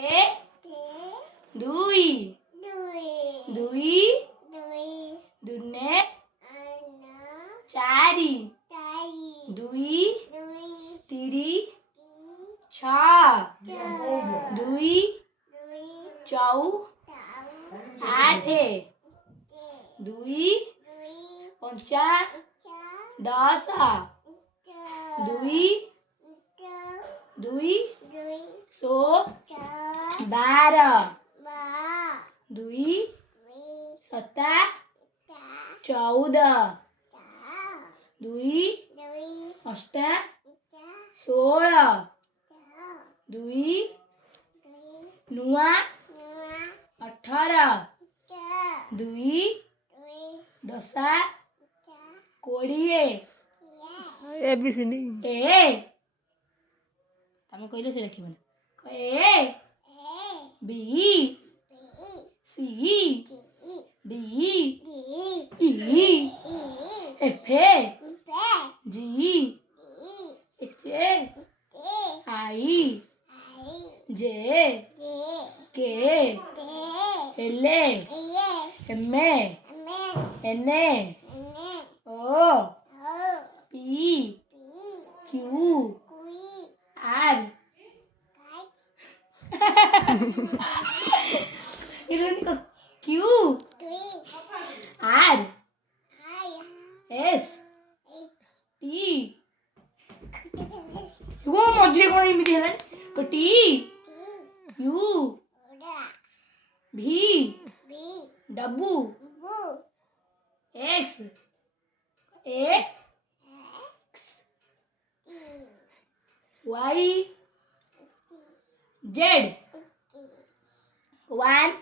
ए दुई दुई दुने चारी दुई तिरी छ दुई चौ आठे दुई पंचा 10 दुई दुई 12 दुई सत्ता 14 दुई अष्टा 16 दुई नुआ 18 दुई दशा 20 ABCD ए तमें कहले से लिखिबन A B C D E F G H I J K L M N O P Q R Q R S T मझे कौन एमती है तो T U V W X A Y Z 1